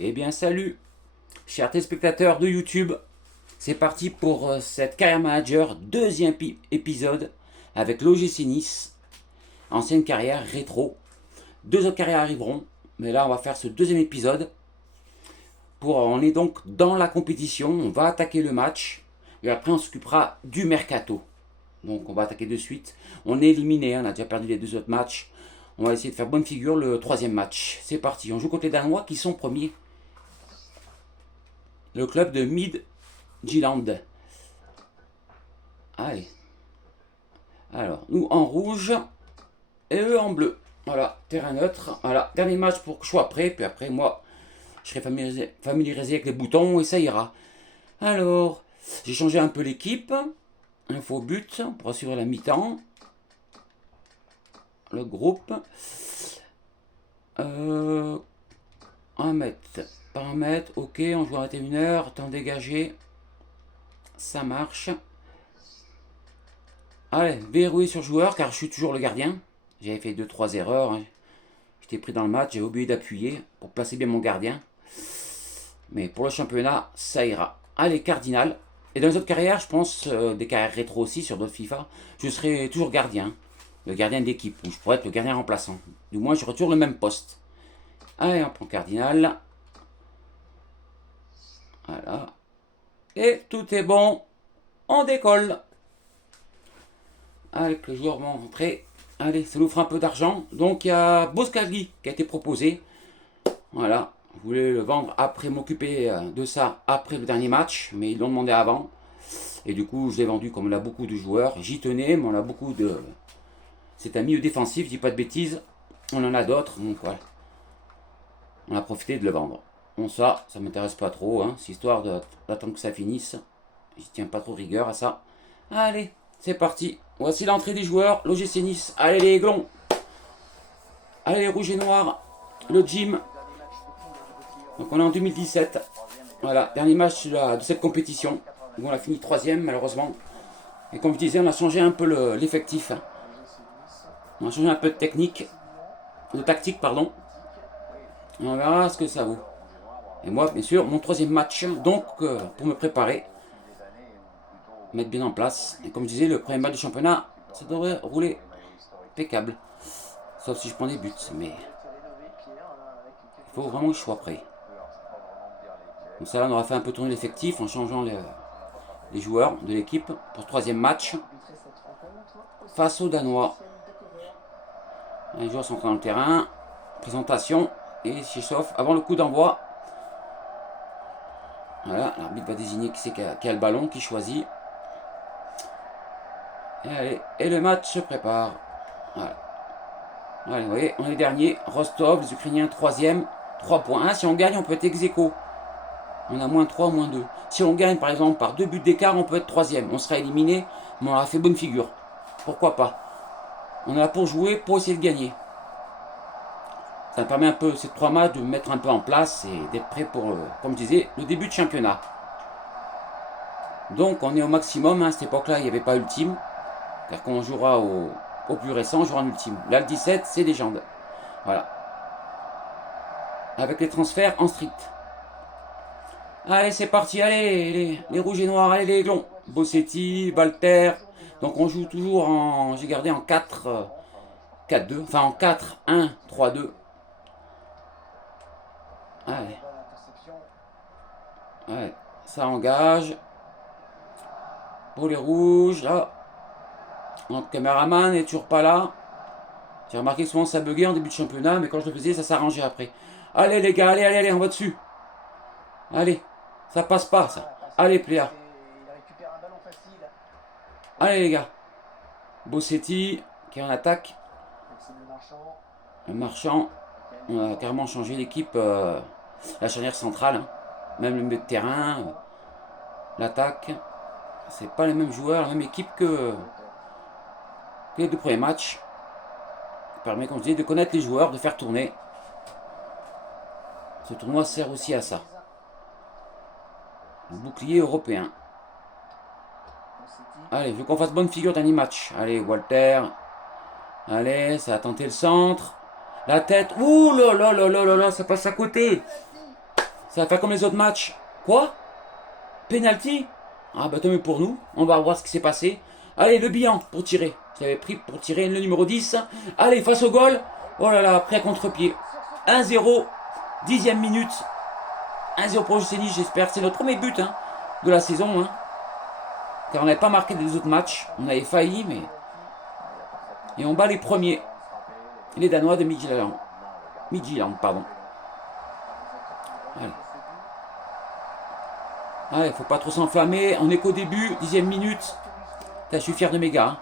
Eh bien salut, chers téléspectateurs de YouTube. C'est parti pour cette Carrière Manager, deuxième épisode avec l'OGC Nice, ancienne carrière rétro. Deux autres carrières arriveront, mais là on va faire ce deuxième épisode. On est donc dans la compétition, on va attaquer le match, et après on s'occupera du mercato. Donc on va attaquer de suite. On est éliminé, on a déjà perdu les deux autres matchs. On va essayer de faire bonne figure le troisième match. C'est parti, on joue contre les Danois qui sont premiers. Le club de Midtjylland. Allez. Alors, nous en rouge et eux en bleu. Voilà, terrain neutre. Voilà, dernier match pour que je sois prêt. Puis après, moi, je serai familiarisé avec les boutons et ça ira. Alors, j'ai changé un peu l'équipe. Info but pour assurer la mi-temps. Le groupe. 1 mètre. Par 1 mètre, ok, on joue à 21h. Temps dégagé. Ça marche. Allez, verrouillé sur joueur car je suis toujours le gardien. J'avais fait 2-3 erreurs. Hein. J'étais pris dans le match, j'ai oublié d'appuyer pour placer bien mon gardien. Mais pour le championnat, ça ira. Allez, cardinal. Et dans les autres carrières, je pense, des carrières rétro aussi sur d'autres FIFA, je serai toujours gardien. Le gardien d'équipe, ou je pourrais être le gardien remplaçant. Du moins, je retourne le même poste. Allez, on prend cardinal. Voilà. Et tout est bon. On décolle. Avec le joueur vont rentrer. Allez, ça nous fera un peu d'argent. Donc il y a Boskali qui a été proposé. Voilà. Je voulais le vendre après, m'occuper de ça après le dernier match. Mais ils l'ont demandé avant. Et du coup, je l'ai vendu comme on a beaucoup de joueurs. J'y tenais, mais on a beaucoup de... C'est un milieu défensif, je dis pas de bêtises. On en a d'autres. Donc voilà. On a profité de le vendre. Bon, ça m'intéresse pas trop. Hein. C'est histoire d'attendre que ça finisse. Je tiens pas trop rigueur à ça. Allez, c'est parti. Voici l'entrée des joueurs. L'OGC Nice. Allez les aiglons. Allez les rouges et noirs. Le gym. Donc on est en 2017. Voilà, dernier match de cette compétition. On a fini troisième malheureusement. Et comme je disais, on a changé un peu l'effectif. On a changé un peu de technique. De tactique, pardon. Et on verra ce que ça vaut. Et moi, bien sûr, mon troisième match. Donc, pour me préparer. Mettre bien en place. Et comme je disais, le premier match du championnat, ça devrait rouler impeccable. Sauf si je prends des buts. Mais il faut vraiment que je sois prêt. Donc ça, là, on aura fait un peu tourner l'effectif en changeant les joueurs de l'équipe pour ce troisième match. Face aux Danois. Les joueurs sont dans le terrain. Présentation. Et s'échauffent avant le coup d'envoi. Voilà, l'arbitre va désigner qui c'est qui a le ballon, qui choisit. Et, allez, et le match se prépare. Voilà. Allez, vous voyez, on est dernier. Rostov, les Ukrainiens, troisième. 3 points. Si on gagne, on peut être ex-aequo. On a moins 3, moins 2. Si on gagne, par exemple, par 2 buts d'écart, on peut être troisième. On sera éliminé, mais on aura fait bonne figure. Pourquoi pas? On est là pour jouer, pour essayer de gagner. Ça me permet un peu, ces 3 matchs, de me mettre un peu en place et d'être prêt pour, comme je disais, le début de championnat. Donc, on est au maximum. À cette époque-là, il n'y avait pas ultime. Car quand on jouera au plus récent, on jouera en ultime. Là, le 17, c'est légende. Voilà. Avec les transferts en strict. Allez, c'est parti, allez, les rouges et noirs, allez, les aiglons. Bossetti, Balter. Donc on joue toujours en... J'ai gardé en 4, 4-2. Enfin en 4-1, 3-2. Allez. Ouais, ça engage. Pour les rouges, là. Notre caméraman n'est toujours pas là. J'ai remarqué que souvent ça buguait en début de championnat, mais quand je le faisais, ça s'arrangeait après. Allez les gars, allez, on va dessus. Allez, ça passe pas ça. Allez Pléa. Allez les gars. Bossetti qui est en attaque. Le marchand. On a carrément changé l'équipe. La charnière centrale. Hein. Même le milieu de terrain. L'attaque. C'est pas les mêmes joueurs, la même équipe que les 2 premiers matchs. Ça permet, comme je disais, de connaître les joueurs, de faire tourner. Ce tournoi sert aussi à ça. Le bouclier européen. Allez, je veux qu'on fasse bonne figure dernier match. Allez, Walter. Allez, ça a tenté le centre. La tête. Ouh là là là là là là, ça passe à côté. Ça va faire comme les autres matchs. Quoi? Penalty? Ah bah tant mieux pour nous. On va voir ce qui s'est passé. Allez, le bilan pour tirer. J'avais pris pour tirer le numéro 10. Allez, face au goal. Oh là là, après à contre-pied. 1-0. 10e minute. 1-0 pour Juscelini, j'espère. C'est notre premier but de la saison. Car on n'avait pas marqué des autres matchs. On avait failli, mais... Et on bat les premiers. Les Danois de Midtjylland. Midtjylland, pardon. Allez. Allez, faut pas trop s'enflammer. On est qu'au début, 10e minute. Je suis fier de mes gars.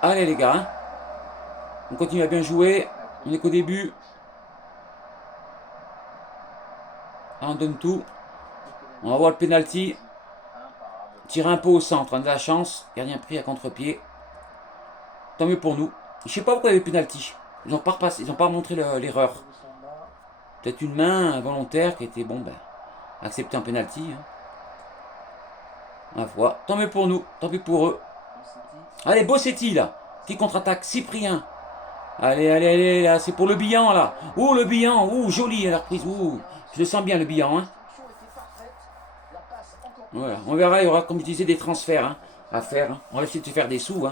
Allez les gars. On continue à bien jouer. On est qu'au début. Là, on donne tout. On va voir le penalty. Tire un peu au centre. On a de la chance. Gardien pris à contre-pied. Tant mieux pour nous. Je sais pas pourquoi il y avait penalty. Ils n'ont pas repassé. Ils n'ont pas montré l'erreur. Peut-être une main volontaire qui était acceptée en penalty. Ma foi. Tant mieux pour nous. Tant pis pour eux. Allez, Bossetti là. Qui contre-attaque. Cyprien. Allez, allez, allez, là. C'est pour le bilan là. Ouh, le bilan. Ouh, joli la reprise. Ouh. Je le sens bien le bilan. Voilà. On verra. Il y aura, comme je disais, des transferts à faire. On va essayer de faire des sous.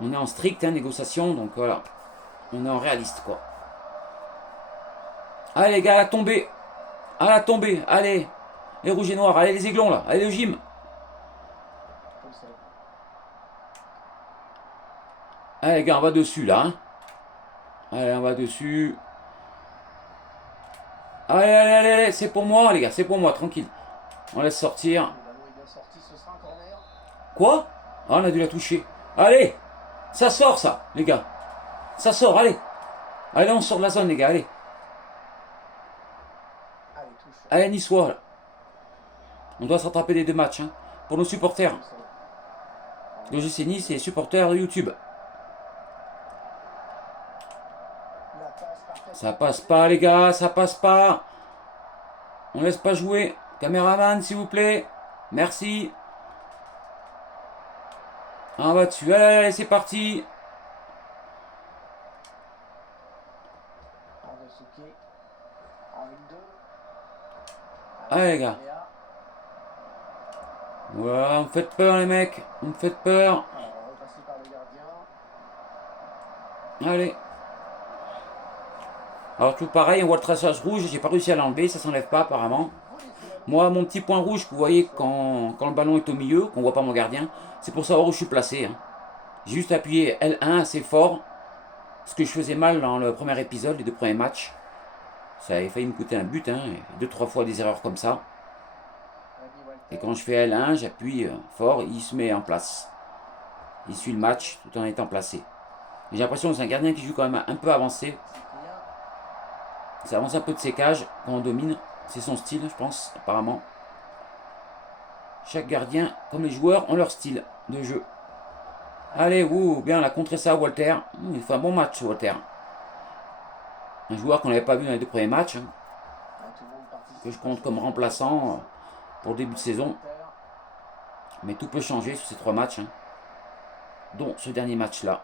On est en strict négociation. Donc voilà. On est en réaliste quoi. Allez les gars, à la tombée. À la tombée. Allez. Les rouges et noirs. Allez les aiglons là. Allez le gym. Allez les gars, on va dessus là. Allez, on va dessus. Allez, allez, allez, allez. C'est pour moi les gars. C'est pour moi. Tranquille. On laisse sortir. Quoi? Ah, on a dû la toucher. Allez. Ça sort ça, les gars. Ça sort, allez. Allez, on sort de la zone les gars. Allez. Allez, Niçois là. On doit se rattraper les deux matchs. Pour nos supporters. Le GC Nice et les supporters de YouTube. Ça passe pas les gars, ça passe pas. On laisse pas jouer. Caméraman s'il vous plaît. Merci. On va dessus. Allez, allez, c'est parti. Allez les gars. Voilà, on me fait peur les mecs. On me fait peur. Allez. Alors tout pareil, on voit le traçage rouge. J'ai pas réussi à l'enlever, ça s'enlève pas apparemment. Moi, mon petit point rouge que vous voyez quand le ballon est au milieu, qu'on voit pas mon gardien, c'est pour savoir où je suis placé. J'ai juste appuyé L1 assez fort. Ce que je faisais mal dans le premier épisode, les deux premiers matchs. Ça avait failli me coûter un but, 2-3 fois des erreurs comme ça. Et quand je fais L1, j'appuie fort, il se met en place. Il suit le match tout en étant placé. J'ai l'impression que c'est un gardien qui joue quand même un peu avancé. Ça avance un peu de ses cages quand on domine. C'est son style, je pense, apparemment. Chaque gardien, comme les joueurs, ont leur style de jeu. Allez, bien, on a contré ça, Walter. Il fait un bon match, Walter. Un joueur qu'on n'avait pas vu dans les deux premiers matchs. Que je compte comme remplaçant pour le début de saison. Mais tout peut changer sur ces 3 matchs. Dont ce dernier match-là.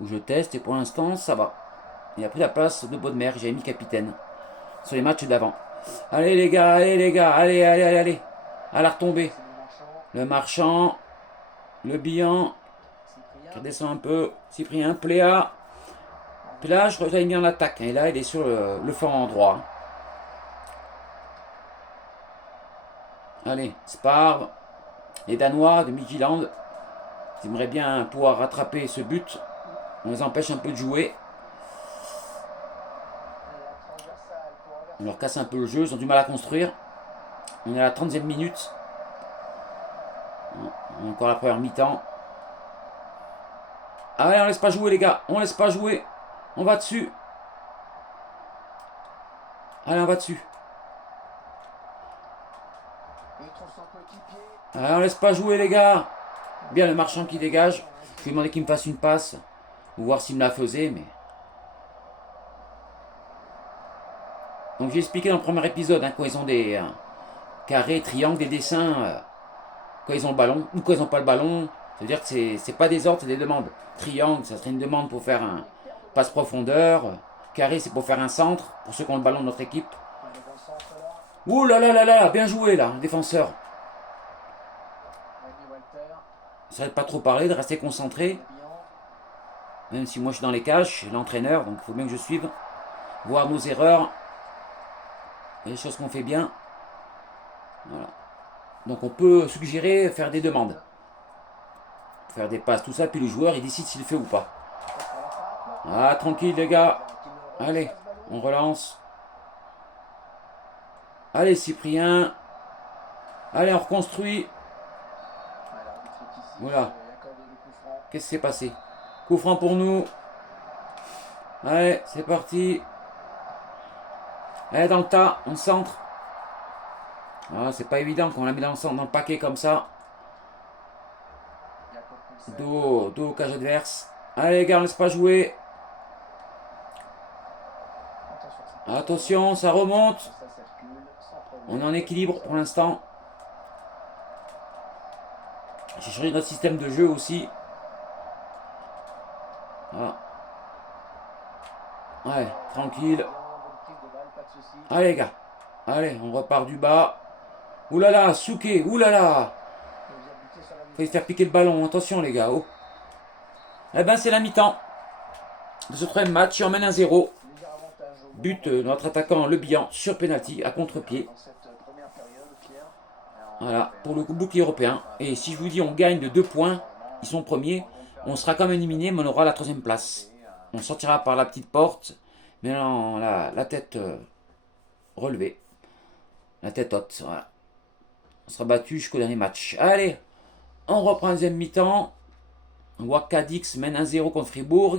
Où je teste et pour l'instant, ça va. Il a pris la place de Bodmer, j'avais mis capitaine. Sur les matchs d'avant. Allez les gars, allez, allez, allez, allez. À la retombée. Le marchand. Le bilan. Je redescends un peu. Cyprien, Pléa. Pléa, je l'avais mis en attaque. Et là, il est sur le flanc droit. Allez, Spar. Les Danois de Midtjylland. Ils aimeraient bien pouvoir rattraper ce but. On les empêche un peu de jouer. On leur casse un peu le jeu, ils ont du mal à construire. On est à la 30e minute. Encore la première mi-temps. Allez, on laisse pas jouer les gars. On laisse pas jouer. On va dessus. Allez, on va dessus. Allez, on laisse pas jouer les gars. Bien le marchand qui dégage. Je lui ai demandé qu'il me fasse une passe. Ou voir s'il me la faisait, mais... Donc j'ai expliqué dans le premier épisode, quand ils ont des carrés, triangles, des dessins, quand ils ont le ballon, ou quand ils n'ont pas le ballon, c'est-à-dire que c'est pas des ordres, c'est des demandes. Triangle, ça serait une demande pour faire passe profondeur. Carré, c'est pour faire un centre, pour ceux qui ont le ballon de notre équipe. Ouh là là là là, bien joué là, le défenseur. Ça ne pas trop parler, de rester concentré. Même si moi je suis dans les cages, je suis l'entraîneur, donc il faut bien que je suive. Voir nos erreurs. Et les choses qu'on fait bien. Voilà. Donc on peut suggérer, faire des demandes. Faire des passes, tout ça, puis le joueur il décide s'il le fait ou pas. Ah, tranquille les gars. Allez, on relance. Allez Cyprien. Allez, on reconstruit. Voilà. Qu'est-ce qui s'est passé? Coup franc pour nous. Allez, c'est parti. Allez, dans le tas, on centre. Ah, c'est pas évident quand on l'a mis dans le paquet comme ça. Dos au cage adverse. Allez les gars, on laisse pas jouer. Attention, ça remonte. On est en équilibre pour l'instant. J'ai changé notre système de jeu aussi. Voilà. Ouais, tranquille. Allez les gars. Allez, on repart du bas. Oulala, Souké, oulala. Faut se faire piquer le ballon. Attention les gars. Oh. Eh ben c'est la mi-temps de ce troisième match. On mène 1-0. But de notre attaquant Le Bihan sur penalty à contre-pied. Voilà, pour le bouclier européen. Et si je vous dis on gagne de 2 points, ils sont premiers, on sera quand même éliminé, mais on aura la troisième place. On sortira par la petite porte, mais non, la tête relevée. La tête haute, voilà. On sera battu jusqu'au dernier match. Allez, on reprend la deuxième mi-temps. On voit Cadix mène 1-0 contre Fribourg.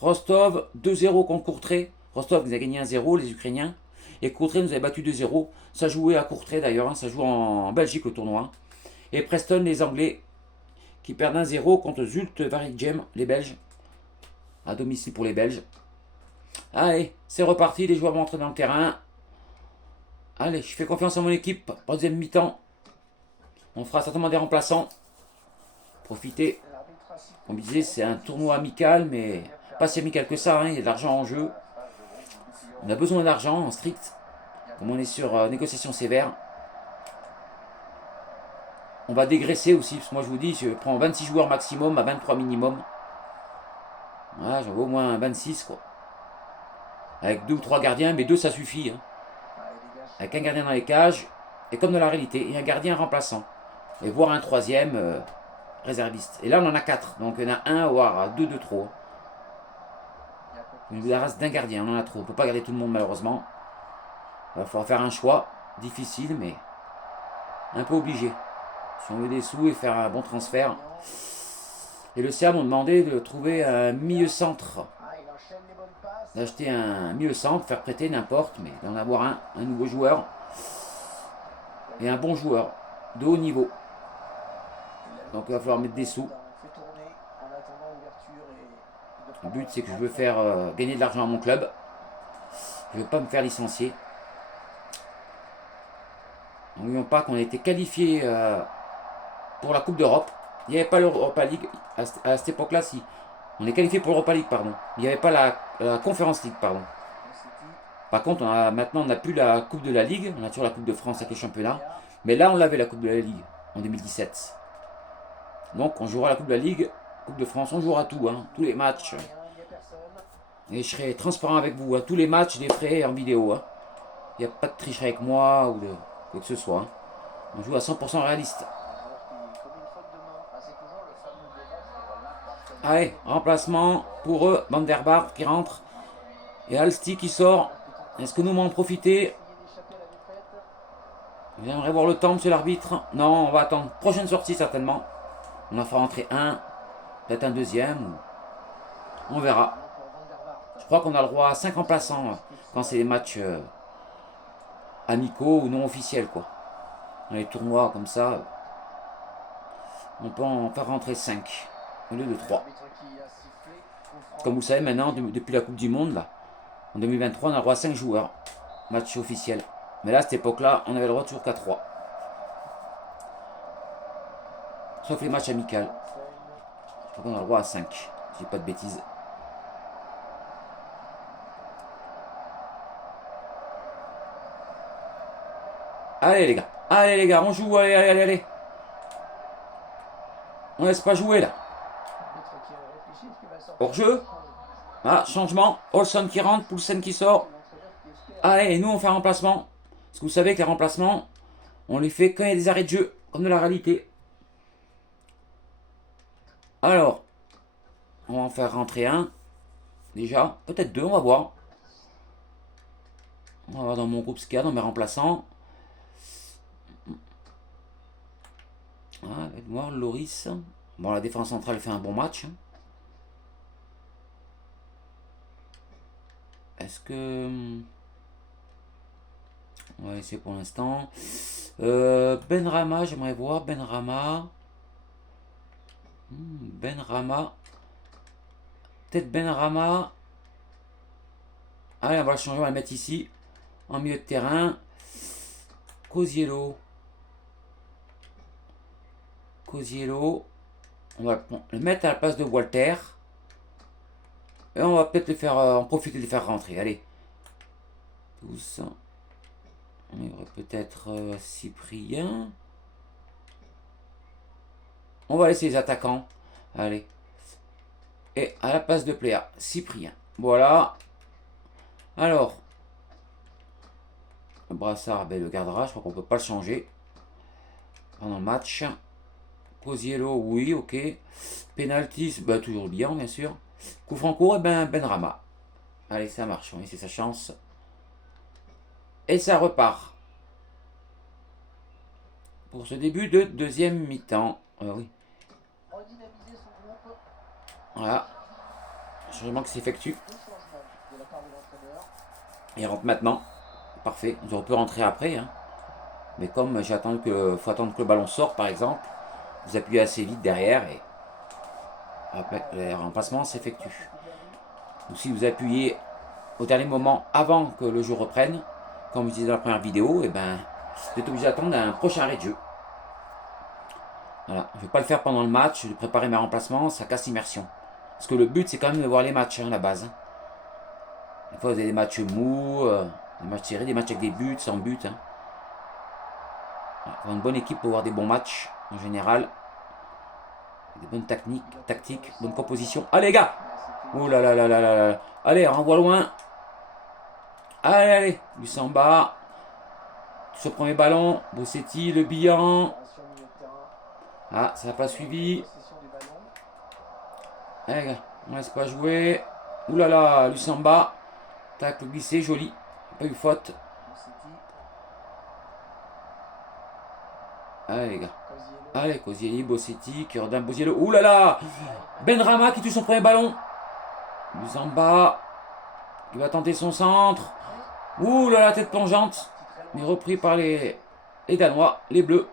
Rostov 2-0 contre Courtrai. Rostov nous a gagné 1-0, les Ukrainiens. Et Courtrai nous avait battu 2-0. Ça jouait à Courtrai d'ailleurs, hein, ça joue en Belgique le tournoi. Et Preston, les Anglais, qui perdent 1-0 contre Zult Waregem, les Belges. À domicile pour les Belges. Allez, c'est reparti, les joueurs vont entrer dans le terrain. Allez, je fais confiance à mon équipe. Pour deuxième mi-temps, on fera certainement des remplaçants. Profitez. Comme je disais, c'est un tournoi amical, mais pas si amical que ça, hein, il y a de l'argent en jeu. On a besoin d'argent en strict. Comme on est sur négociation sévère. On va dégraisser aussi, parce que moi je vous dis, je prends 26 joueurs maximum à 23 minimum. Voilà, j'en veux au moins 26 quoi. Avec 2 ou 3 gardiens, mais 2 ça suffit. Hein. Avec un gardien dans les cages, et comme dans la réalité, et un gardien remplaçant. Et voire un troisième réserviste. Et là on en a 4, donc il y en a un, voire 2 de trop. Il nous reste d'un gardien, on en a trop. On ne peut pas garder tout le monde malheureusement. Il va falloir faire un choix, difficile, mais un peu obligé. Si on veut des sous et faire un bon transfert. Et le CA m'ont demandé de trouver un milieu-centre. D'acheter un milieu-centre, faire prêter n'importe, mais d'en avoir un nouveau joueur. Et un bon joueur, de haut niveau. Donc il va falloir mettre des sous. Le but c'est que je veux faire gagner de l'argent à mon club. Je ne veux pas me faire licencier. N'oublions pas qu'on a été qualifié pour la Coupe d'Europe. Il n'y avait pas l'Europa League à cette époque-là, si. On est qualifié pour l'Europa League, pardon. Il n'y avait pas la Conference League, pardon. Par contre, maintenant, on n'a plus la Coupe de la Ligue. On a toujours la Coupe de France avec les championnats. Mais là, on l'avait, la Coupe de la Ligue, en 2017. Donc, on jouera la Coupe de la Ligue, Coupe de France. On jouera tout, hein, tous les matchs. Et je serai transparent avec vous. Hein. Tous les matchs, je les ferai en vidéo. Hein. Il n'y a pas de tricherie avec moi ou de quoi que ce soit. Hein. On joue à 100% réaliste. Allez, remplacement pour eux. Van der Bar qui rentre. Et Alsti qui sort. Est-ce que nous m'en profiter? J'aimerais voir le temps, monsieur l'arbitre. Non, on va attendre. Prochaine sortie, certainement. On en fera rentrer un. Peut-être un deuxième. On verra. Je crois qu'on a le droit à 5 remplaçants quand c'est des matchs amicaux ou non officiels, quoi. Dans les tournois comme ça, on peut en faire rentrer 5 au lieu de 3. Comme vous le savez maintenant, depuis la Coupe du Monde, là, en 2023, on a le droit à 5 joueurs. Match officiel. Mais là, à cette époque-là, on avait le droit toujours qu'à 3. Sauf les matchs amicaux. Je crois qu'on a le droit à 5. Si je dis pas de bêtises. Allez les gars. Allez les gars, on joue. Allez, allez, allez, allez. On laisse pas jouer là. Hors-jeu. Ah, changement. Olson qui rentre, Poulsen qui sort. Allez, et nous on fait un remplacement. Parce que vous savez que les remplacements, on les fait quand il y a des arrêts de jeu, comme de la réalité. Alors, on va en faire rentrer un. Déjà, peut-être deux, on va voir. On va voir dans mon groupe ce qu'il y a, dans mes remplaçants. Ah, Edouard, Loris. Bon, la défense centrale fait un bon match. Est-ce que... On va essayer pour l'instant. Benrahma, j'aimerais voir. Benrahma. Benrahma. Peut-être Benrahma. Allez, on va le changer, on va le mettre ici. En milieu de terrain. Cosiello. Cosiello. On va le mettre à la place de Walter. Et on va peut-être le faire en profiter de les faire rentrer. Allez. Tous. Il y aurait peut-être Cyprien. On va laisser les attaquants. Allez. Et à la place de Pléa, Cyprien. Voilà. Alors. Le brassard, ben, le gardera. Je crois qu'on ne peut pas le changer pendant le match. Cosiello, oui, ok. Penalty, ben, toujours bien, bien sûr. Coup franc court, et ben Benrahma. Allez, ça marche. On va laisser sa chance. Et ça repart. Pour ce début de deuxième mi-temps. Oui. Voilà. Changement qui s'effectue. Il rentre maintenant. Parfait. On peut rentrer après. Hein. Mais comme j'attends que. Faut attendre que le ballon sorte par exemple. Vous appuyez assez vite derrière et le remplacement s'effectue. Donc si vous appuyez au dernier moment avant que le jeu reprenne, comme je disais dans la première vidéo, et ben vous êtes obligé d'attendre un prochain arrêt de jeu. Voilà, je ne vais pas le faire pendant le match, je vais préparer mes remplacements, ça casse l'immersion. Parce que le but c'est quand même de voir les matchs, hein, la base. Des fois vous avez des matchs mous, des matchs serrés, des matchs avec des buts, sans but. Hein. Voilà, faut une bonne équipe pour voir des bons matchs en général. Des bonnes tactiques, bonne composition. Allez les gars. Oh là là là là là là. Allez, renvoie loin. Allez, allez. Du Samba. Sur le premier ballon. Bossetti, le Bihan. Ah, ça n'a pas suivi. Allez les gars, on laisse pas jouer. Ouh là là, Lussamba. Tac, le glissé, joli. Pas eu faute. Allez les gars. Allez, Koscielny, Bossetti, qui redonne Bosiello. Ouh là là. Benrahma qui touche son premier ballon. Lussamba. Il va tenter son centre. Ouh là là, tête plongeante. Mais repris par les Danois, les Bleus.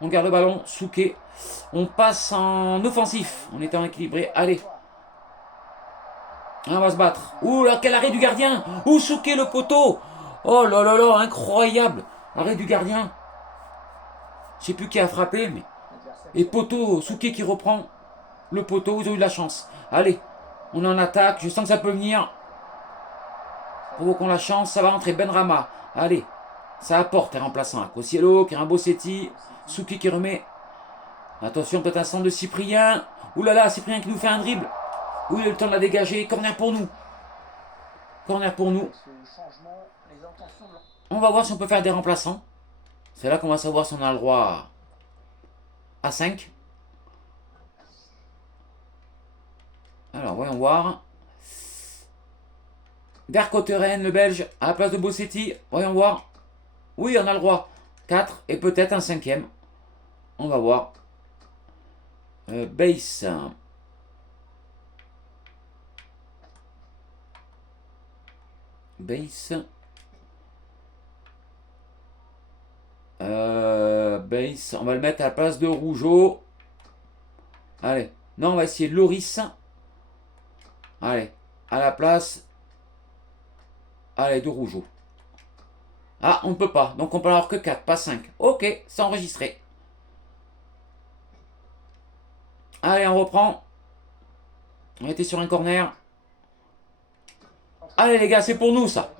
On garde le ballon, Souquet. On passe en offensif. On était en équilibré. Allez. On va se battre. Ouh là, quel arrêt du gardien. Ouh, Souquet, le poteau. Oh là là là, incroyable. Arrêt du gardien. Je sais plus qui a frappé, mais... Et poteau, Souquet qui reprend le poteau. Vous avez eu de la chance. Allez, on en attaque. Je sens que ça peut venir. Provoquons la chance. Ça va rentrer Benrahma. Allez. Ça apporte les remplaçants. Kosciello, qui a un Bossetti. Souquet qui remet. Attention, peut-être un centre de Cyprien. Ouh là là, Cyprien qui nous fait un dribble. Oui, il a eu le temps de la dégager. Corner pour nous. Corner pour nous. On va voir si on peut faire des remplaçants. C'est là qu'on va savoir si on a le droit à 5. Alors, voyons voir. Vercotteren, le Belge, à la place de Bossetti. Voyons voir. Oui, on a le droit. 4 et peut-être un 5e. On va voir. Base. Base. Base. On va le mettre à la place de Rougeau. Allez. Non, on va essayer Loris. Allez. À la place. Allez, de Rougeau. Ah, on ne peut pas. Donc on peut en avoir que 4, pas 5. Ok, c'est enregistré. Allez, on reprend. On était sur un corner. Allez les gars, c'est pour nous ça.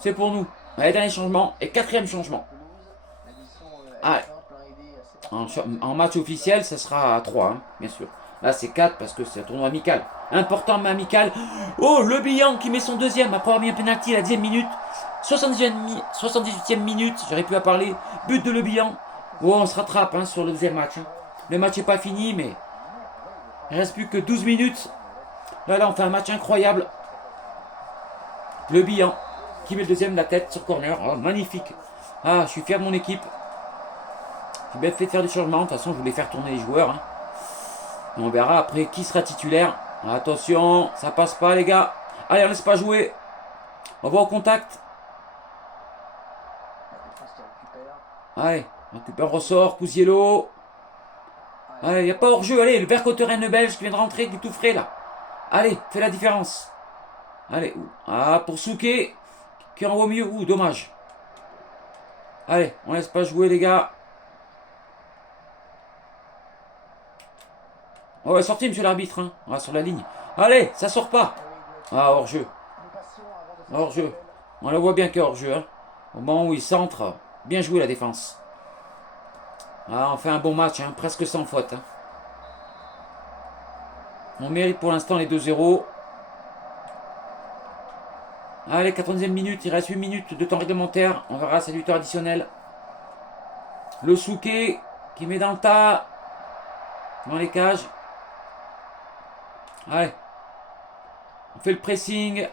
C'est pour nous. Allez, dernier changement. Et quatrième changement. Ah, en match officiel, ça sera 3, hein, bien sûr. Là, c'est 4 parce que c'est un tournoi amical. Important, mais amical. Oh, Le Bihan qui met son deuxième après avoir mis un penalty à la 10e minute. 78e minute, j'aurais pu à parler. But de Le Bihan. Oh, on se rattrape hein, sur le deuxième match. Hein. Le match n'est pas fini, mais il reste plus que 12 minutes. Là, on fait un match incroyable. Le Bihan qui met le deuxième de la tête sur corner. Oh, magnifique. Ah, je suis fier de mon équipe. J'ai bien fait de faire des changements. De toute façon, je voulais faire tourner les joueurs. Hein. Et on verra après qui sera titulaire. Attention, ça passe pas, les gars. Allez, on laisse pas jouer. On va au contact. Allez, on récupère, ressort. Cousiello. Allez, il n'y a pas hors-jeu. Allez, le Vercotteren belge qui vient de rentrer, qui est tout frais là. Allez, fais la différence. Allez, ah, pour Souquet, qui en vaut mieux. Ouh, dommage. Allez, on laisse pas jouer, les gars. On va sortir, monsieur l'arbitre. Hein. On va sur la ligne. Allez, ça sort pas. Ah, hors-jeu. Hors-jeu. On le voit bien qu'il est hors-jeu. Hein. Au moment où il centre, bien joué la défense. Ah, on fait un bon match, hein, presque sans faute. Hein. On mérite pour l'instant les 2-0. Allez, 90e minute, il reste 8 minutes de temps réglementaire. On verra sa victoire additionnelle. Le Souquet qui met dans le tas. Dans les cages. Allez. On fait le pressing.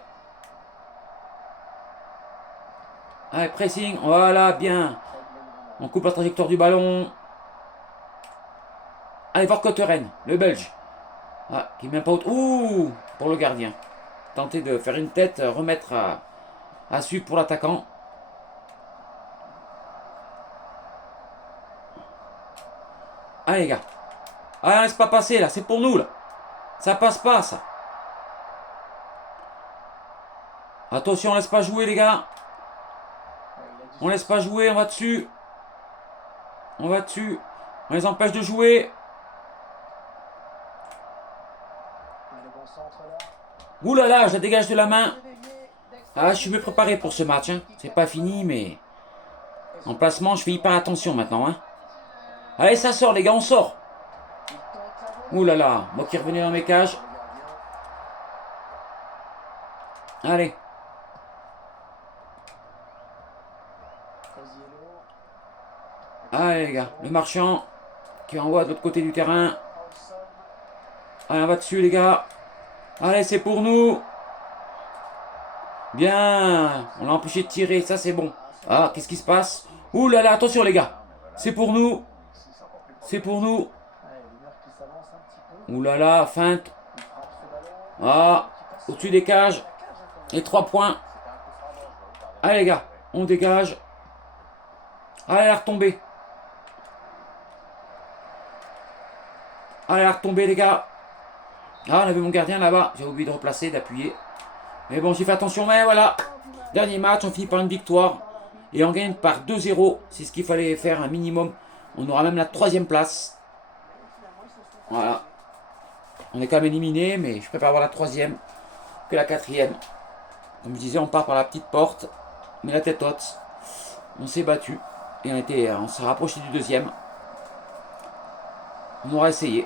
Allez, pressing. Voilà, bien. On coupe la trajectoire du ballon. Allez, Vercotteren, le Belge. Ah, qui met pas autre. Ouh, pour le gardien. Tenter de faire une tête, remettre à sucre pour l'attaquant. Allez, les gars. Allez, laisse pas passer, là. C'est pour nous, là. Ça passe pas, ça. Attention, on laisse pas jouer, les gars. On laisse pas jouer, on va dessus. On va dessus. On les empêche de jouer. Ouh là là, je la dégage de la main. Ah, je suis mieux préparé pour ce match. Hein. C'est pas fini, mais... En placement, je fais hyper attention maintenant. Hein. Allez, ça sort, les gars, on sort. Ouh là là, moi qui revenais dans mes cages. Allez. Allez, les gars, le marchand qui envoie de l'autre côté du terrain. Allez, on va dessus, les gars. Allez, c'est pour nous. Bien. On l'a empêché de tirer, ça c'est bon. Ah, qu'est-ce qui se passe? Ouh là là, attention, les gars. C'est pour nous. C'est pour nous. Ouh là là, feinte. Ah, au-dessus des cages. Et 3 points. Allez, les gars, on dégage. Allez, la retomber. Allez, la retomber, les gars. Ah, on avait mon gardien là-bas. J'ai oublié de replacer, d'appuyer. Mais bon, j'ai fait attention. Mais voilà. Dernier match, on finit par une victoire. Et on gagne par 2-0. C'est ce qu'il fallait faire, un minimum. On aura même la 3e place. Voilà. On est quand même éliminé, mais je préfère avoir la 3e que la 4e. Comme je disais, on part par la petite porte. Mais la tête haute. On s'est battu. Et on s'est rapproché du 2e. On aura essayé.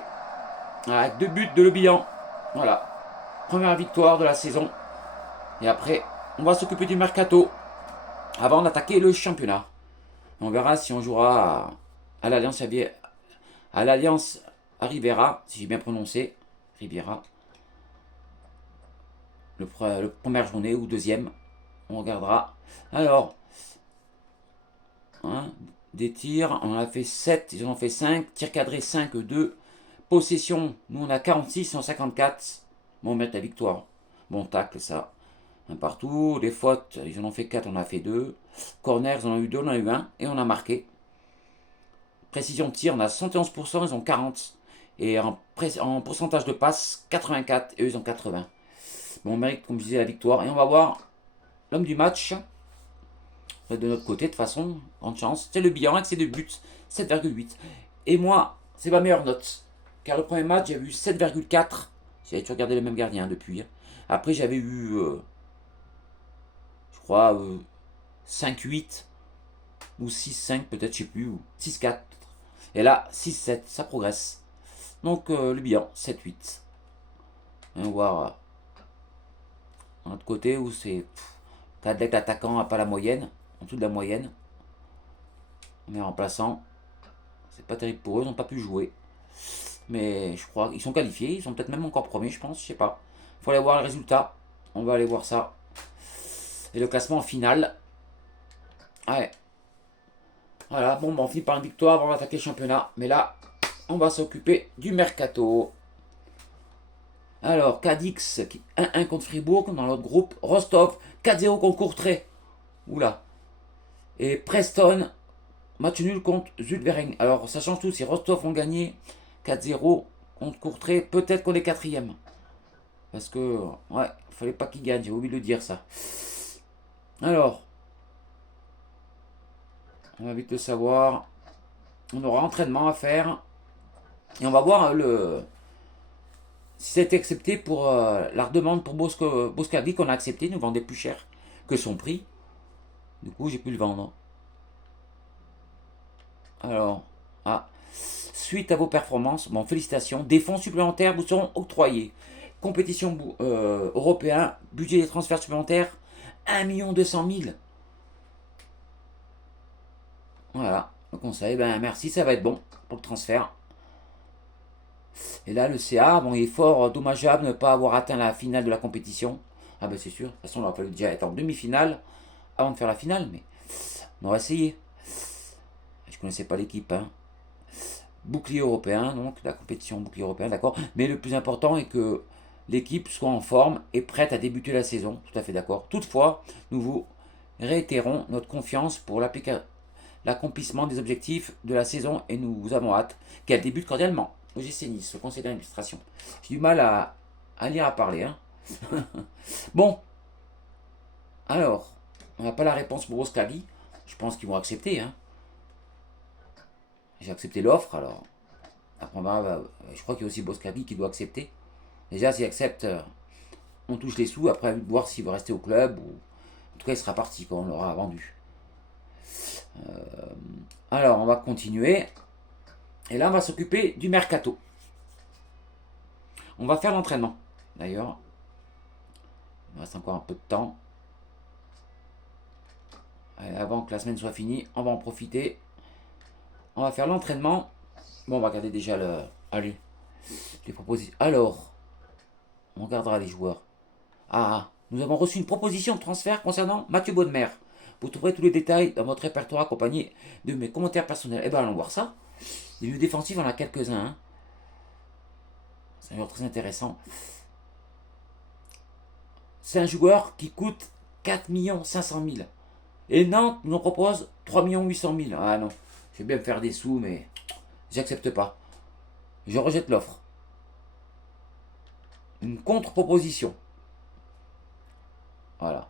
Avec 2 buts de Le Bihan. Voilà. Première victoire de la saison. Et après, on va s'occuper du mercato. Avant d'attaquer le championnat. On verra si on jouera à l'Alliance Rivera, si j'ai bien prononcé. Riviera. Le première journée ou deuxième. On regardera. Alors. Hein, des tirs. On en a fait 7. Ils en ont fait 5. Tirs cadrés 5, 2. Possession. Nous on a 46, 154. Bon, on met la victoire. Bon tacle ça. Un partout. Les fautes. Ils en ont fait 4. On en a fait 2. Corners. Ils en ont eu 2. On en a eu 1. Et on a marqué. Précision de tir. On a 71%. Ils ont 40. Et en pourcentage de passe, 84 et eux ils ont 80. Bon, on mérite, comme je disais, la victoire. Et on va voir l'homme du match. De notre côté, de toute façon, grande chance. C'est Le Bihan avec ses 2 buts, 7,8. Et moi, c'est ma meilleure note. Car le premier match, j'avais eu 7,4. J'avais toujours gardé le même gardien depuis. Après, j'avais eu, je crois, 5-8 ou 6-5 peut-être, je sais plus, ou 6-4. Et là, 6-7, ça progresse. Donc le bilan, 7-8. On va voir de l'autre côté où c'est Cadec l'attaquant n'a pas la moyenne, en dessous de la moyenne. On est remplaçant. C'est pas terrible pour eux, ils n'ont pas pu jouer. Mais je crois qu'ils sont qualifiés, ils sont peut-être même encore premiers, je pense, je sais pas. Il faut aller voir le résultat. On va aller voir ça. Et le classement final. Ouais. Voilà, bon, on finit par une victoire avant d'attaquer le championnat. Mais là, on va s'occuper du mercato. Alors, Cadix 1-1 contre Fribourg dans l'autre groupe. Rostov 4-0 contre Courtrai. Oula. Et Preston, match nul contre Zulvering. Alors, ça change tout. Si Rostov ont gagné 4-0 contre Courtrai, peut-être qu'on est quatrième. Parce que, ouais, il fallait pas qu'ils gagnent. J'ai oublié de le dire ça. Alors, on va vite le savoir. On aura entraînement à faire. Et on va voir si ça a été accepté pour la demande pour Boscagli qu'on a accepté. Nous vendait plus cher que son prix. Du coup, j'ai pu le vendre. Alors, suite à vos performances, bon, félicitations. Des fonds supplémentaires vous seront octroyés. Compétition européen, budget des transferts supplémentaires, 1 200 000. Voilà, le conseil, ben merci, ça va être bon pour le transfert. Et là, le CA, bon, il est fort dommageable de ne pas avoir atteint la finale de la compétition. Ah ben c'est sûr, de toute façon, on aurait fallu déjà être en demi-finale avant de faire la finale, mais on va essayer. Je connaissais pas l'équipe, hein. Bouclier européen, donc la compétition bouclier européen, d'accord. Mais le plus important est que l'équipe soit en forme et prête à débuter la saison, tout à fait d'accord. Toutefois, nous vous réitérons notre confiance pour l'accomplissement des objectifs de la saison et nous avons hâte qu'elle débute cordialement. OGC Nice, le conseil d'administration. J'ai du mal à lire, à parler. Hein. Bon, alors, on n'a pas la réponse pour Oscali. Je pense qu'ils vont accepter. Hein. J'ai accepté l'offre, alors. Après, je crois qu'il y a aussi Boscali qui doit accepter. Déjà, s'il accepte, on touche les sous. Après, voir s'il veut rester au club. Ou... En tout cas, il sera parti quand on l'aura vendu. Alors, on va continuer. Et là, on va s'occuper du mercato. On va faire l'entraînement. D'ailleurs, il reste encore un peu de temps. Allez, avant que la semaine soit finie, on va en profiter. On va faire l'entraînement. Bon, on va regarder déjà allez, les propositions. Alors, on regardera les joueurs. Nous avons reçu une proposition de transfert concernant Mathieu Baudemer. Vous trouverez tous les détails dans votre répertoire accompagné de mes commentaires personnels. Eh ben, allons voir ça. Les milieux défensifs, on en a quelques-uns. Hein. C'est un joueur très intéressant. C'est un joueur qui coûte 4 500 000. Et Nantes nous en propose 3 800 000. Ah non, je vais bien me faire des sous, mais j'accepte pas. Je rejette l'offre. Une contre-proposition. Voilà.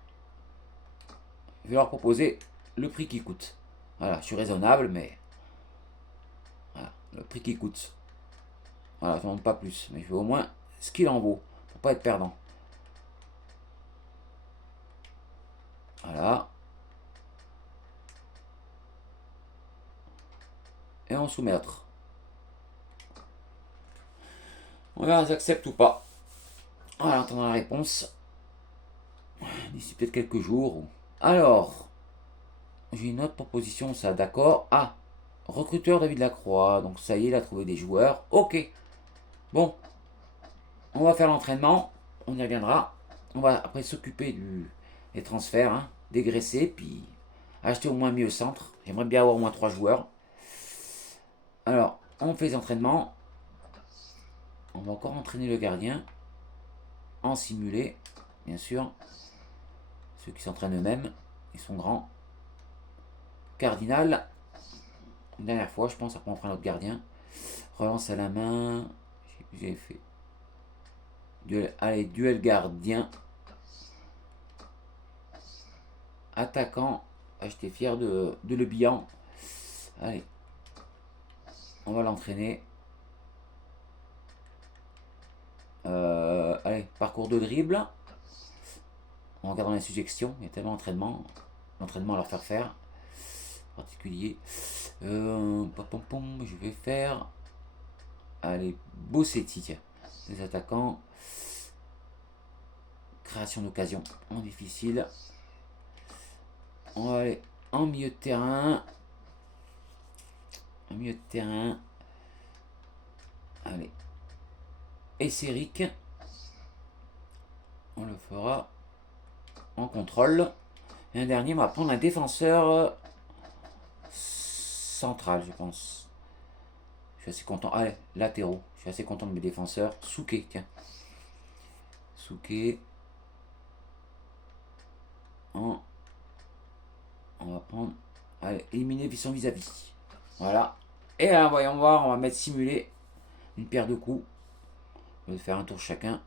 Je vais leur proposer le prix qui coûte. Voilà, je suis raisonnable, mais voilà, le prix qui coûte. Voilà, je ne demande pas plus, mais je veux au moins ce qu'il en vaut, pour pas être perdant. Voilà. Et on soumettre. On verra si j'accepte ou pas. Voilà, en attendant la réponse. D'ici peut-être quelques jours. Alors, j'ai une autre proposition, ça, d'accord. Recruteur David Lacroix. Donc ça y est, il a trouvé des joueurs. Ok. Bon, on va faire l'entraînement. On y reviendra. On va après s'occuper des transferts, hein, dégraisser, puis acheter au moins mieux centre. J'aimerais bien avoir au moins 3 joueurs. Alors, on fait les entraînements. On va encore entraîner le gardien. En simulé, bien sûr. Ceux qui s'entraînent eux-mêmes, ils sont grands. Cardinal. Une dernière fois, je pense, après on prend notre gardien. Relance à la main. Je sais plus j'ai fait. Duel gardien. Attaquant. J'étais fier de Le Bihan. Allez. On va l'entraîner. Allez, parcours de dribble. En regardant les suggestions, il y a tellement d'entraînement. l'entraînement à leur faire. Particulier. Je vais faire... Allez, Bossetti, tiens. Les attaquants. Création d'occasion en difficile. On va aller en milieu de terrain. En milieu de terrain. Allez. Et Céric. On le fera en contrôle. Et un dernier, on va prendre un défenseur central, je pense. Je suis assez content. Allez, latéraux. Je suis assez content de mes défenseurs. Souquet, tiens. Souquet. On va prendre. Allez, éliminer son vis-à-vis. Voilà. Et là, voyons voir, on va mettre simuler une paire de coups. On va faire un tour chacun.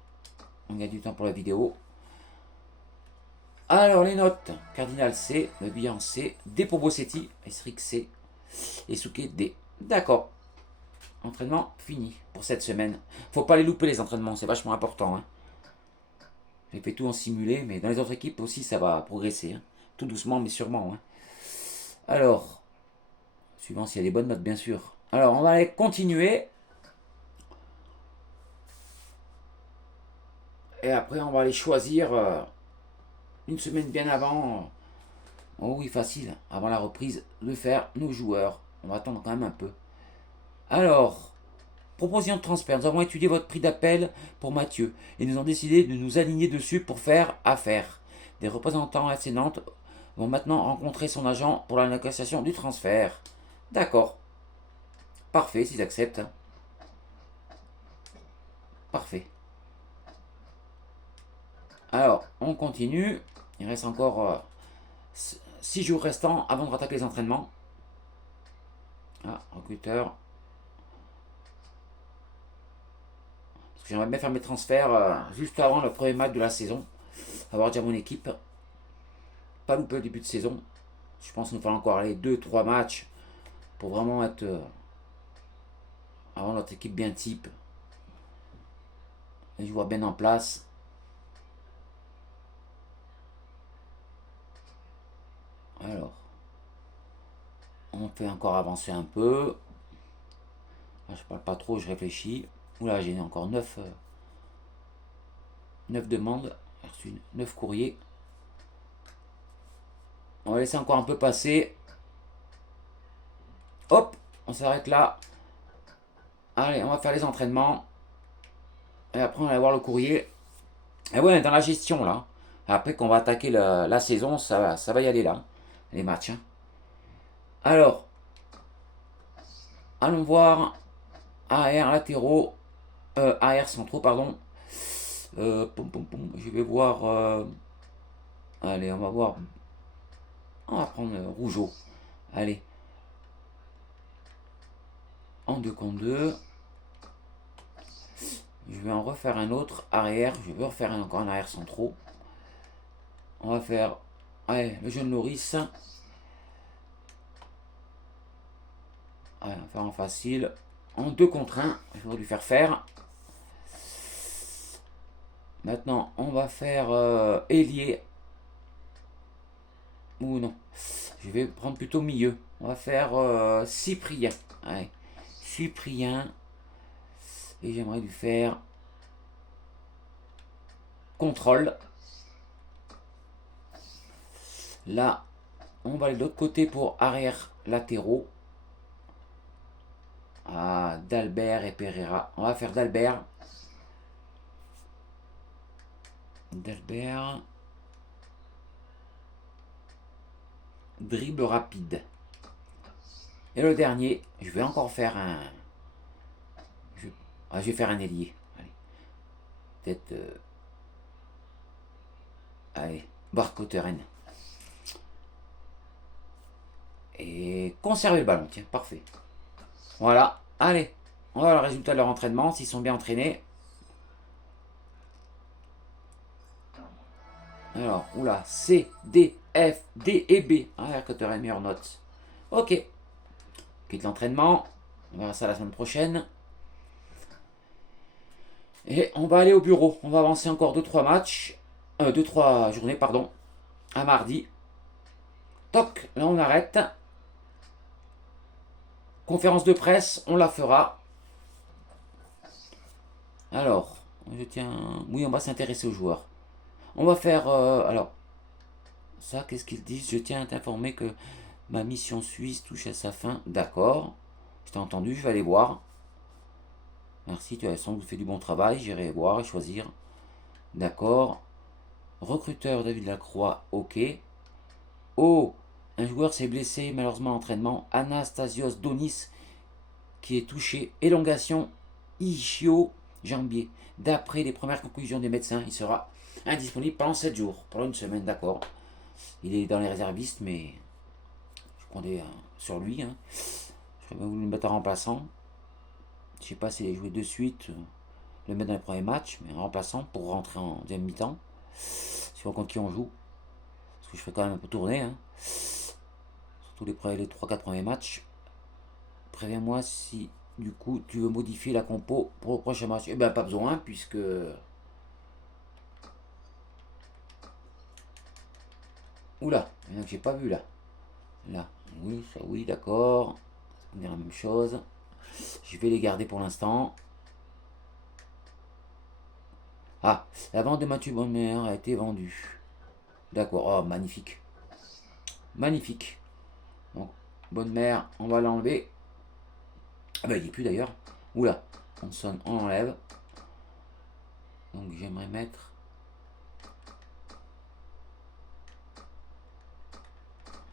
On gagne du temps pour la vidéo. Alors, les notes. Cardinal C, Le Bihan C, D pour Bossetti, Esric C et Souquet D. D'accord. Entraînement fini pour cette semaine. Faut pas les louper les entraînements, c'est vachement important. Hein. J'ai fait tout en simulé, mais dans les autres équipes aussi ça va progresser. Hein. Tout doucement mais sûrement. Hein. Alors, suivant s'il y a des bonnes notes bien sûr. Alors, on va aller continuer. Et après, on va aller choisir une semaine bien avant. Oh oui, facile, avant la reprise, de faire nos joueurs. On va attendre quand même un peu. Alors, proposition de transfert. Nous avons étudié votre prix d'appel pour Mathieu et nous avons décidé de nous aligner dessus pour faire affaire. Des représentants FC Nantes vont maintenant rencontrer son agent pour la négociation du transfert. D'accord. Parfait, s'ils acceptent. Parfait. Alors, on continue. Il reste encore 6 jours restants avant de rattaquer les entraînements. Ah, recruteur. Parce que j'aimerais bien faire mes transferts juste avant le premier match de la saison. Avoir déjà mon équipe. Pas louper le début de saison. Je pense qu'il nous fallait encore aller 2-3 matchs pour vraiment être avoir notre équipe bien type. Les joueurs bien en place. Alors, on peut encore avancer un peu. Là, je parle pas trop, je réfléchis. Oula, j'ai encore 9 demandes. J'ai reçu 9 courriers. On va laisser encore un peu passer. Hop, on s'arrête là. Allez, on va faire les entraînements. Et après, on va aller voir le courrier. Et ouais, dans la gestion là. Après qu'on va attaquer la saison, ça va y aller là. Les matchs. Hein. Alors, allons voir AR latéraux, AR centraux, pardon. Je vais voir. Allez, on va voir. On va prendre Rougeau. Allez. En 2 contre 2. Je vais en refaire un autre arrière. Je vais refaire encore un arrière centraux. On va faire. Allez, le jeune Loris. Allez, on va faire en facile. En 2 contre 1. Je vais lui faire. Maintenant, on va faire ailier. Ou non. Je vais prendre plutôt milieu. On va faire Cyprien. Allez. Cyprien. Et j'aimerais lui faire contrôle. Là, on va aller de l'autre côté pour arrière latéraux. Ah, d'Albert et Pereira. On va faire d'Albert. Dribble rapide. Et le dernier, je vais encore faire un... je vais faire un ailier. Allez. Peut-être... Allez, Barcoteren. Et conserver le ballon, tiens, parfait. Voilà, allez, on va voir le résultat de leur entraînement, s'ils sont bien entraînés. Alors, oula, C, D, F, D et B. Ah, Barcoteren, meilleure note. Ok. Quitte l'entraînement. On verra ça la semaine prochaine. Et on va aller au bureau. On va avancer encore 2-3 matchs. 2-3 journées, pardon. À mardi. Toc, là on arrête. Conférence de presse, on la fera. Alors, je tiens... Oui, on va s'intéresser aux joueurs. On va faire... alors, ça, qu'est-ce qu'ils disent? Je tiens à t'informer que ma mission suisse touche à sa fin. D'accord. Je t'ai entendu, je vais aller voir. Merci, tu as sans doute fait du bon travail. J'irai voir et choisir. D'accord. Recruteur David Lacroix, ok. Oh, un joueur s'est blessé malheureusement à l'entraînement. Anastasios Donis qui est touché. Élongation ischio-jambier. D'après les premières conclusions des médecins, il sera indisponible pendant 7 jours. Pendant une semaine, d'accord. Il est dans les réservistes, mais je comptais sur lui. Hein. J'aurais bien voulu le mettre en remplaçant. Je sais pas s'il est joué de suite, le mettre dans les premiers matchs, mais en remplaçant pour rentrer en deuxième mi-temps. Sur contre qui on joue. Parce que je fais quand même un peu tourner. Hein. Surtout les 3-4 premiers matchs. Préviens-moi si du coup tu veux modifier la compo pour le prochain match. Eh ben pas besoin puisque... Oula, il y en a que j'ai pas vu là. Là, oui, ça oui, d'accord. On dirait la même chose. Je vais les garder pour l'instant. Ah, la vente de Mathieu Bonnemer a été vendue. D'accord, oh magnifique. Magnifique. Donc, Bonnemer, on va l'enlever. Ah bah il n'y est plus d'ailleurs. Oula, on sonne, on enlève. Donc j'aimerais mettre...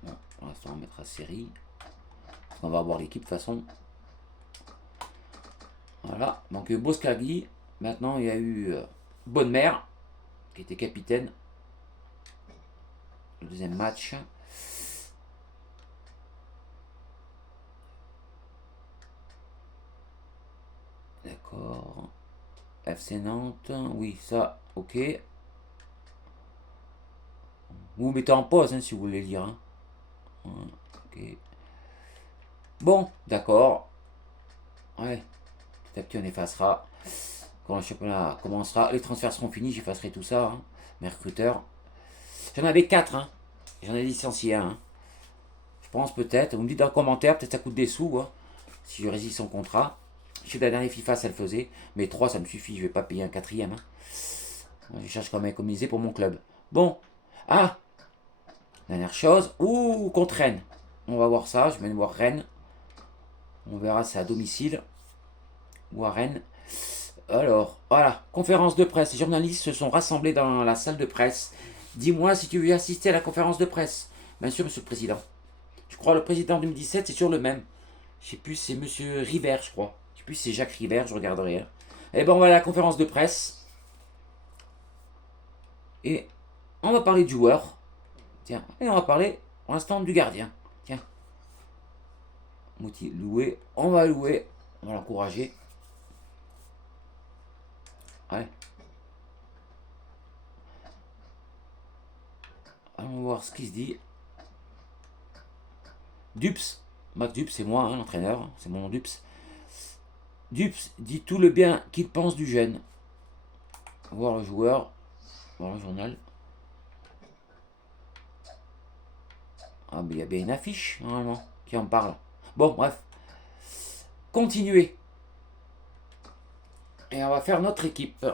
Bon, pour l'instant on mettra série. Parce qu'on va avoir l'équipe de toute façon. Voilà, donc Boscagli. Maintenant il y a eu Bonnemer, qui était capitaine. Le deuxième match. D'accord. FC Nantes, oui, ça, ok. Vous vous mettez en pause hein, si vous voulez lire. Hein. Ok. Bon, d'accord. Ouais, petit à petit on effacera. Quand le championnat commencera, les transferts seront finis, j'effacerai tout ça. Hein. Mes recruteurs. J'en avais 4, hein. J'en ai licencié un. Hein. Je pense peut-être. Vous me dites dans le commentaire, peut-être ça coûte des sous. Hein, si je résiste son contrat. Je sais que la dernière FIFA ça le faisait. Mais 3 ça me suffit, je vais pas payer un quatrième. Hein. Je cherche quand même à économiser pour mon club. Bon. Ah, dernière chose. Ouh, contre Rennes. On va voir ça. Je vais aller voir Rennes. On verra si c'est à domicile. Ou à Rennes. Alors, voilà. Conférence de presse. Les journalistes se sont rassemblés dans la salle de presse. Dis-moi si tu veux assister à la conférence de presse. Bien sûr, monsieur le président. Je crois le président 2017, c'est toujours le même. Je sais plus, c'est monsieur River, je crois. Je sais plus si c'est Jacques River, je regarderai. Eh ben, on va à la conférence de presse. Et on va parler du joueur. Tiens, et on va parler pour l'instant du gardien. Tiens. Mouti, louer. On va louer. On va l'encourager. Ouais. Allons voir ce qu'il se dit. Dups. Mac Dups, c'est moi, hein, l'entraîneur. C'est mon nom Dups. Dups dit tout le bien qu'il pense du jeune. Voir le joueur. Voir le journal. Ah, mais il y a bien une affiche, normalement, qui en parle. Bon, bref. Continuez. Et on va faire notre équipe.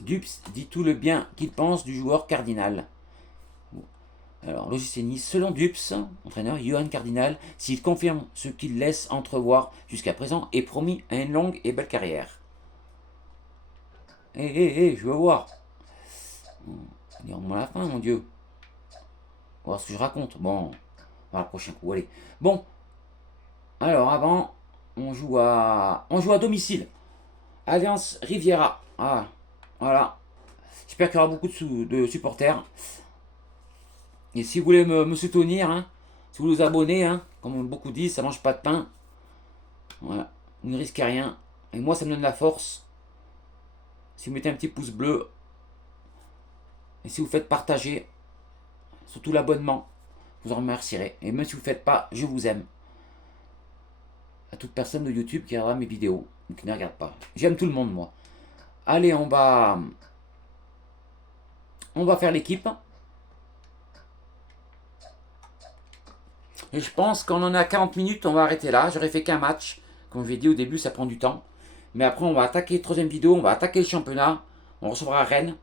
Dups dit tout le bien qu'il pense du joueur Cardinal. Alors, logiciel Nice, selon Dups, entraîneur Johan Cardinal, s'il confirme ce qu'il laisse entrevoir jusqu'à présent, est promis à une longue et belle carrière. Je veux voir. Dis-moi la fin, mon Dieu. On va voir ce que je raconte. Bon, on va le prochain coup, allez. Bon, alors avant, on joue à domicile. Alliance Riviera. Ah, voilà. J'espère qu'il y aura beaucoup de supporters. Et si vous voulez me soutenir, hein, si vous vous abonnez, hein, comme beaucoup disent, ça mange pas de pain. Voilà, vous ne risquez rien. Et moi, ça me donne la force. Si vous mettez un petit pouce bleu, et si vous faites partager, surtout l'abonnement, vous en remercierez. Et même si vous ne faites pas, je vous aime. À toute personne de YouTube qui regardera mes vidéos, ou qui ne regarde pas. J'aime tout le monde, moi. Allez, on va faire l'équipe. Et je pense qu'on en a 40 minutes, on va arrêter là. J'aurais fait qu'un match. Comme je l'ai dit au début, ça prend du temps. Mais après, on va attaquer troisième vidéo, on va attaquer le championnat. On recevra Rennes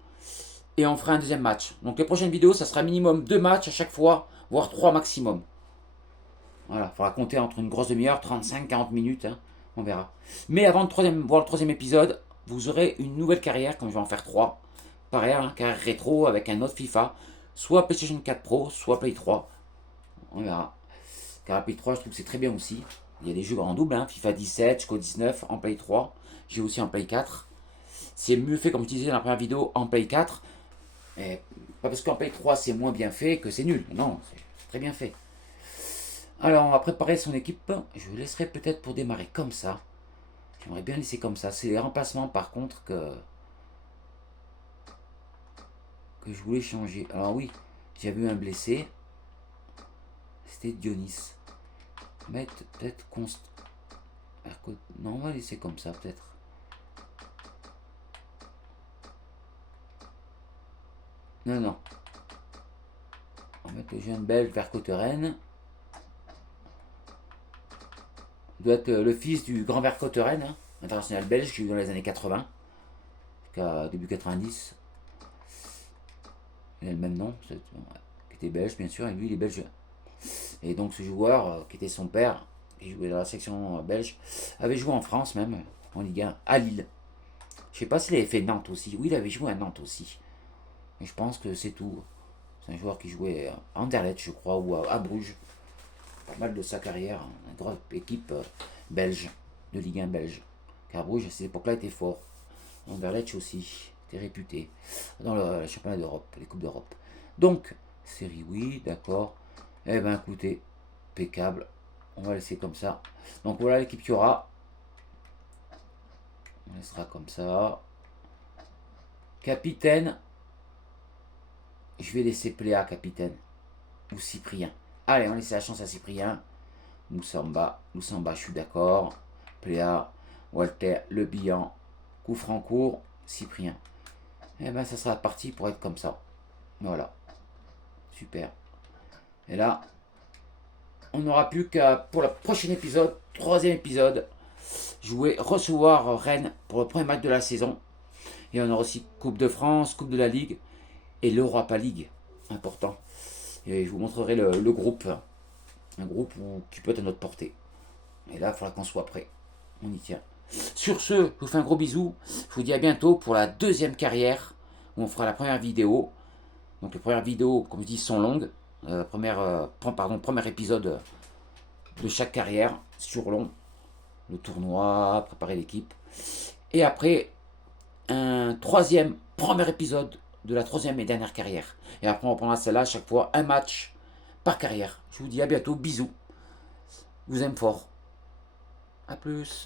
et on fera un deuxième match. Donc les prochaines vidéos, ça sera minimum 2 matchs à chaque fois, voire 3 maximum. Voilà, il faudra compter entre une grosse demi-heure, 35-40 minutes, hein, on verra. Mais avant de voir le troisième épisode, vous aurez une nouvelle carrière, comme je vais en faire 3. Pareil, hein, carrière rétro avec un autre FIFA, soit PlayStation 4 Pro, soit Play 3. On verra. Car la Play 3, je trouve que c'est très bien aussi. Il y a des jeux en double, hein, FIFA 17 jusqu'au 19 en Play 3. J'ai aussi en Play 4. C'est mieux fait, comme je disais dans la première vidéo, en Play 4. Et pas parce qu'en Play 3 c'est moins bien fait que c'est nul. Non, c'est très bien fait. Alors, on va préparer son équipe. Je vous laisserai peut-être pour démarrer comme ça. J'aimerais bien laisser comme ça. C'est les remplacements par contre que je voulais changer. Alors oui, j'avais eu un blessé. C'était Dionis. Mettre peut-être const... Non, on va laisser comme ça peut-être. Non, non. On va mettre le jeune belge Vercotteren. Doit être le fils du grand Vercotteren, hein, international belge, qui a eu dans les années 80. Jusqu'à début 90. Il a le même nom, qui était belge bien sûr, et lui il est belge. Et donc ce joueur, qui était son père, qui jouait dans la section belge, avait joué en France même, en Ligue 1, à Lille. Je sais pas s'il avait fait Nantes aussi. Oui, il avait joué à Nantes aussi. Mais je pense que c'est tout. C'est un joueur qui jouait à Anderlecht, je crois, ou à Bruges. Pas mal de sa carrière, une grande équipe belge, de Ligue 1 belge. Car Bruges, à cette époque-là, était fort. Anderlecht aussi, était réputé dans le championnat d'Europe, les Coupes d'Europe. Donc, série oui, d'accord. Eh ben écoutez, impeccable. On va laisser comme ça. Donc voilà l'équipe qu'il y aura. On laissera comme ça. Capitaine. Je vais laisser Pléa capitaine. Ou Cyprien. Allez, on laisse la chance à Cyprien. Moussamba, je suis d'accord. Pléa, Walter, Le Bihan, coup franc court, Cyprien. Et ben ça sera parti pour être comme ça. Voilà. Super. Et là, on n'aura plus qu'à, pour le prochain épisode, troisième épisode, recevoir Rennes pour le premier match de la saison. Et on aura aussi Coupe de France, Coupe de la Ligue et l'Europa League. Important. Et je vous montrerai le groupe. Un groupe qui peut être à notre portée. Et là, il faudra qu'on soit prêt. On y tient. Sur ce, je vous fais un gros bisou. Je vous dis à bientôt pour la deuxième carrière, où on fera la première vidéo. Donc les premières vidéos, comme je dis, sont longues. Premier épisode de chaque carrière, sur long. Le tournoi, préparer l'équipe. Et après, un premier épisode de la troisième et dernière carrière. Et après, on reprendra celle-là à chaque fois, un match par carrière. Je vous dis à bientôt, bisous. Je vous aime fort. A plus.